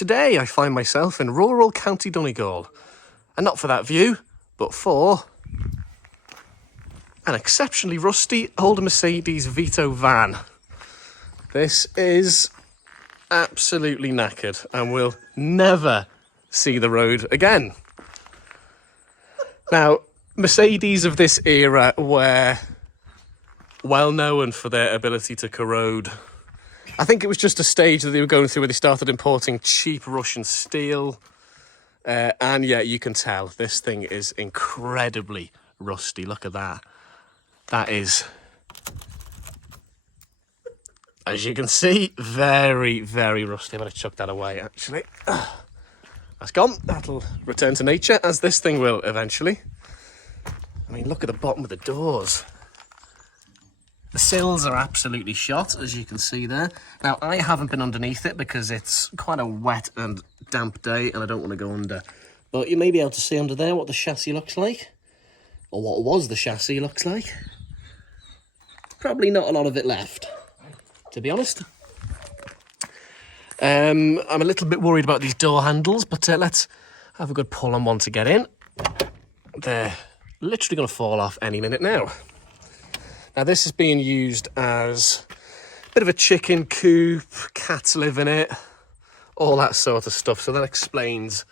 Today I find myself in rural County Donegal, and not for that view, but for an exceptionally rusty old Mercedes Vito van. This is absolutely knackered and will never see the road again. Now, Mercedes of this era were well known for their ability to corrode. I think it was just a stage that they were going through where they started importing cheap Russian steel. And yeah, you can tell this thing is incredibly rusty. Look at that. That is, as you can see, very, very rusty. I'm going to chuck that away, actually. That's gone. That'll return to nature, as this thing will eventually. I mean, look at the bottom of the doors. The sills are absolutely shot, as you can see there. Now, I haven't been underneath it because it's quite a wet and damp day and I don't want to go under. But you may be able to see under there what the chassis looks like. Or what was the chassis looks like. Probably not a lot of it left, to be honest. I'm a little bit worried about these door handles, but let's have a good pull on one to get in. They're literally going to fall off any minute now. Now, this is being used as a bit of a chicken coop, cats live in it, all that sort of stuff. So that explains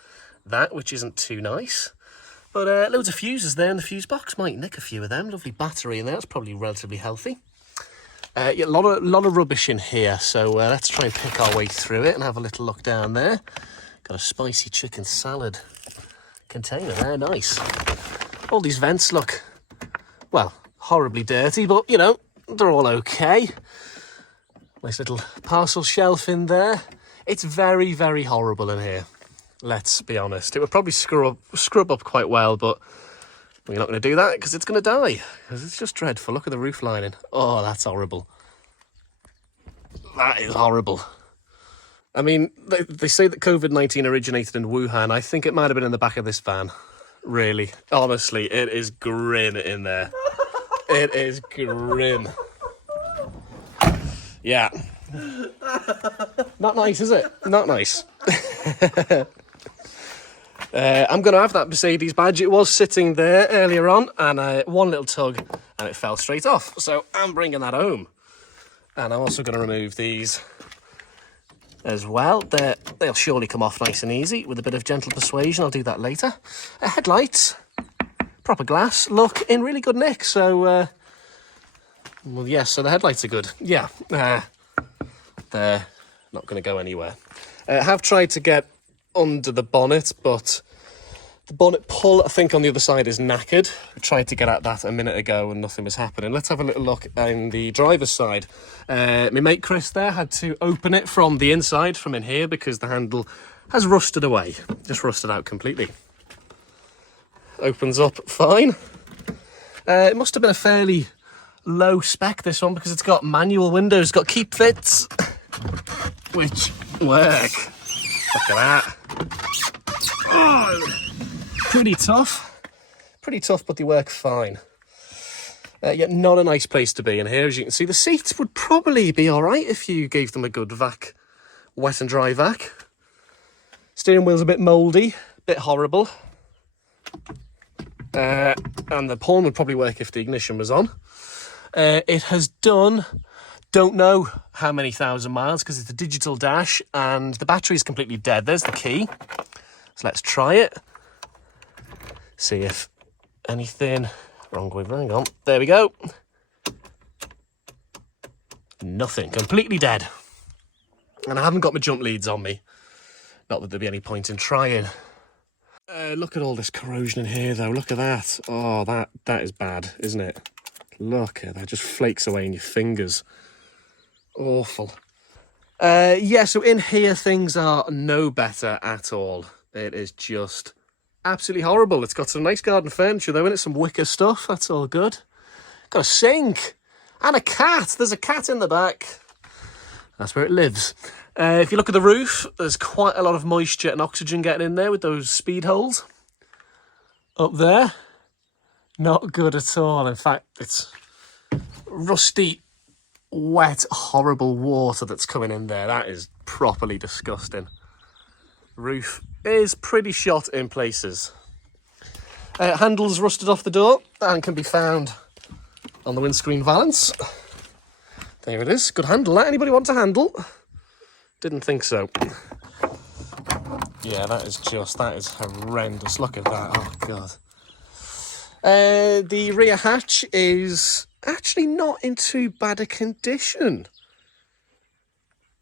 that, which isn't too nice. But loads of fuses there in the fuse box. Might nick a few of them. Lovely battery in there. It's probably relatively healthy. Yeah, a lot of rubbish in here. So let's try and pick our way through it and have a little look down there. Got a spicy chicken salad container there. Nice. All these vents look, well, horribly dirty, but, you know, they're all okay. Nice little parcel shelf in there. It's very, very horrible in here. Let's be honest. It would probably scrub up quite well, but we're not going to do that because it's going to die. Because it's just dreadful. Look at the roof lining. Oh, that's horrible. That is horrible. I mean, they say that COVID-19 originated in Wuhan. I think it might have been in the back of this van. Really. Honestly, it is grim in there. It is grim. Yeah. Not nice, is it? Not nice. I'm going to have that Mercedes badge. It was sitting there earlier on, and one little tug, and it fell straight off. So I'm bringing that home. And I'm also going to remove these as well. They'll surely come off nice and easy with a bit of gentle persuasion. I'll do that later. Headlights, proper glass, look in really good nick. So, well, yes, so the headlights are good. Yeah, they're not going to go anywhere. I have tried to get under the bonnet, but the bonnet pull, I think, on the other side is knackered. I tried to get at that a minute ago and nothing was happening. Let's have a little look in the driver's side. My mate Chris there had to open it from the inside, from in here, because the handle has rusted away. Just rusted out completely. Opens up fine. It must have been a fairly low spec, this one, because it's got manual windows, it's got keep fits, which work. Look at that. Oh, pretty tough, but they work fine. Yet not a nice place to be in here. As you can see, the seats would probably be all right if you gave them a good vac, wet and dry vac. Steering wheel's a bit mouldy, a bit horrible. And the horn would probably work if the ignition was on. It has done, don't know how many thousand miles because it's a digital dash and the battery is completely dead. There's the key. So let's try it. See if anything wrong with, hang on. There we go. Nothing, completely dead. And I haven't got my jump leads on me. Not that there'd be any point in trying. Look at all this corrosion in here though. Look at that. Oh, that is bad, isn't it? Look at that, just flakes away in your fingers. Awful. Yeah, so in here things are no better at all. It is just absolutely horrible. It's got some nice garden furniture though in it, some wicker stuff. That's all good. Got a sink and a cat. There's a cat in the back. That's where it lives. If you look at the roof, there's quite a lot of moisture and oxygen getting in there with those speed holes. Up there, not good at all. In fact, it's rusty, wet, horrible water that's coming in there. That is properly disgusting. Roof is pretty shot in places. Handles rusted off the door and can be found on the windscreen valance. There it is. Good handle. Anybody want a handle? Didn't think so. Yeah, that is horrendous. Look at that. Oh, God. The rear hatch is actually not in too bad a condition.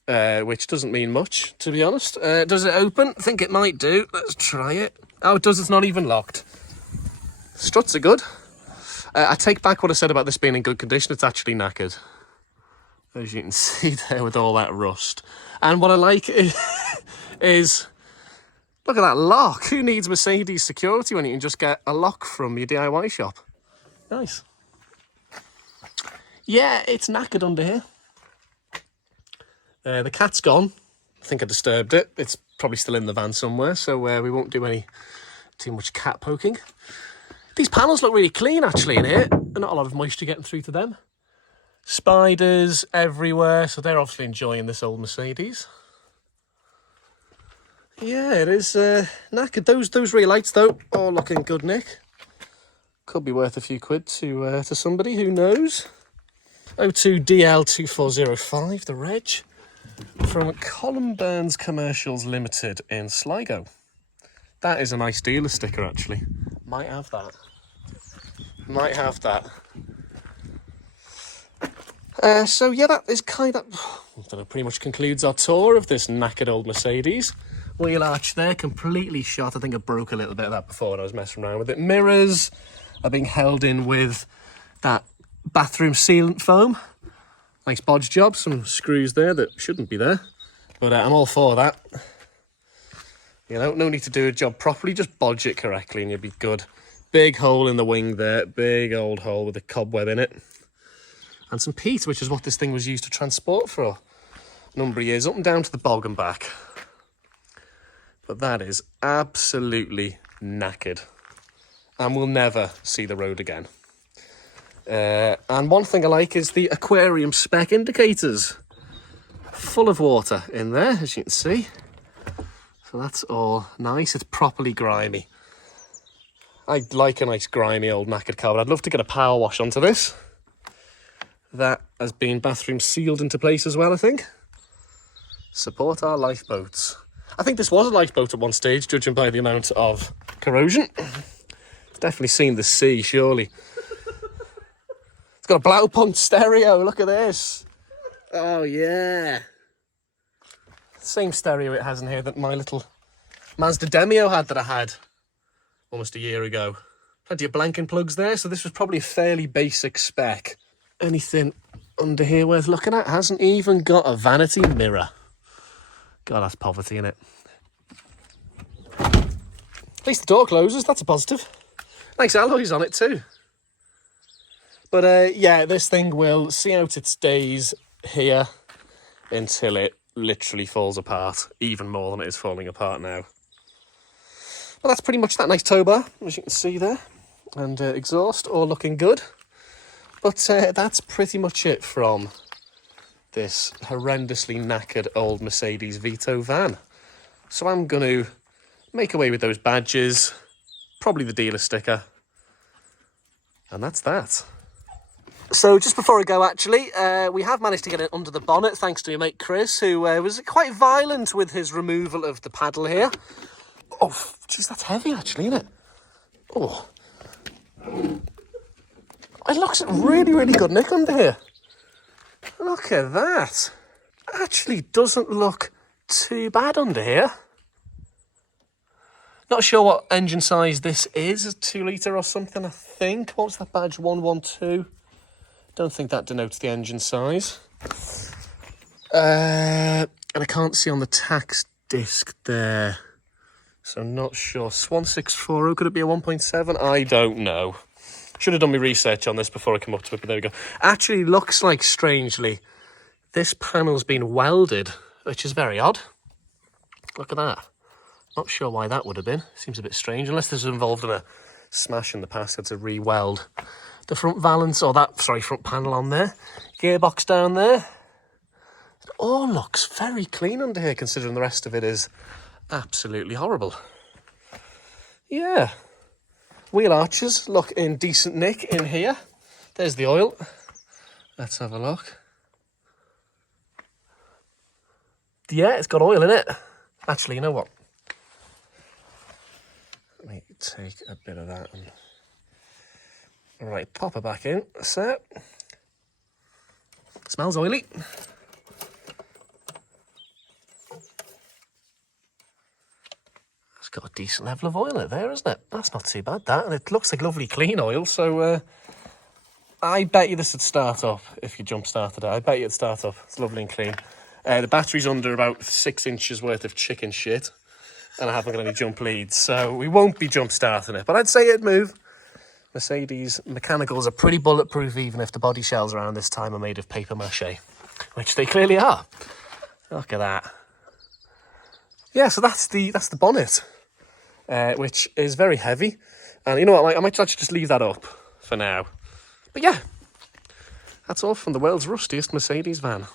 Which doesn't mean much, to be honest. Does it open? I think it might do. Let's try it. Oh, it does. It's not even locked. Struts are good. I take back what I said about this being in good condition. It's actually knackered, as you can see there with all that rust. And what I like is look at that lock. Who needs Mercedes security when you can just get a lock from your DIY shop? Nice. Yeah, it's knackered under here. The cat's gone. I think I disturbed it. It's probably still in the van somewhere, so we won't do too much cat poking. These panels look really clean, actually, in here. There's not a lot of moisture getting through to them. Spiders everywhere, so they're obviously enjoying this old Mercedes. Yeah, it is knackered. Those rear lights, though, all looking good, Nick. Could be worth a few quid to somebody, who knows. 02DL2405, the reg, from Colin Burns Commercials Limited in Sligo. That is a nice dealer sticker, actually. Might have that. Might have that. So yeah, that is kind of, that pretty much concludes our tour of this knackered old Mercedes. Wheel arch there, completely shot. I think I broke a little bit of that before when I was messing around with it. Mirrors are being held in with that bathroom sealant foam. Nice bodge job, some screws there that shouldn't be there. But I'm all for that. You know, no need to do a job properly, just bodge it correctly and you'll be good. Big hole in the wing there, big old hole with a cobweb in it. And some peat, which is what this thing was used to transport for a number of years, up and down to the bog and back. But that is absolutely knackered. And we'll never see the road again. And one thing I like is the aquarium spec indicators. Full of water in there, as you can see. So that's all nice. It's properly grimy. I like a nice grimy old knackered car, but I'd love to get a power wash onto this. That has been bathroom sealed into place as well, I think. Support our lifeboats. I think this was a lifeboat at one stage, judging by the amount of corrosion. It's definitely seen the sea, surely. It's got a Blaupunkt stereo, look at this. Oh, yeah. Same stereo it has in here that my little Mazda Demio had that I had almost a year ago. Plenty of blanking plugs there, so this was probably a fairly basic spec. Anything under here worth looking at? Hasn't even got a vanity mirror. God, that's poverty, innit? At least the door closes, that's a positive. Nice alloys on it too. But yeah, this thing will see out its days here until it literally falls apart, even more than it is falling apart now. Well, that's pretty much that nice tow bar, as you can see there. And exhaust, all looking good. But that's pretty much it from this horrendously knackered old Mercedes Vito van. So I'm going to make away with those badges, probably the dealer sticker, and that's that. So just before I go, actually, we have managed to get it under the bonnet, thanks to your mate Chris, who was quite violent with his removal of the paddle here. Oh, jeez, that's heavy, actually, isn't it? Oh. It looks really, really good, Nick, under here. Look at that. Actually doesn't look too bad under here. Not sure what engine size this is, a 2 litre or something, I think. What's that badge, 112? Don't think that denotes the engine size. And I can't see on the tax disc there. So I'm not sure. Swan 640, could it be a 1.7? I don't know. Should have done my research on this before I come up to it, but there we go. Actually looks like, strangely, this panel's been welded, which is very odd. Look at that. Not sure why that would have been. Seems a bit strange, unless this was involved in a smash in the past. Had to re-weld the front valance, or that, sorry, front panel on there. Gearbox down there. It all looks very clean under here, considering the rest of it is Absolutely horrible. Yeah. Wheel arches look in decent nick in here. There's the oil. Let's have a look. Yeah, it's got oil in it. Actually, you know what? Let me take a bit of that and... Right, pop her back in. So, smells oily. It's got a decent level of oil in it there, isn't it? That's not too bad, that. And it looks like lovely clean oil, so I bet you this would start up if you jump started it. I bet you it'd start up. It's lovely and clean. The battery's under about 6 inches worth of chicken shit, and I haven't got any jump leads, so we won't be jump starting it. But I'd say it'd move. Mercedes mechanicals are pretty bulletproof, even if the body shells around this time are made of paper mache, which they clearly are. Look at that. Yeah, so that's the bonnet, which is very heavy. And you know what, I might actually just leave that up for now. But yeah, that's all from the world's rustiest Mercedes van.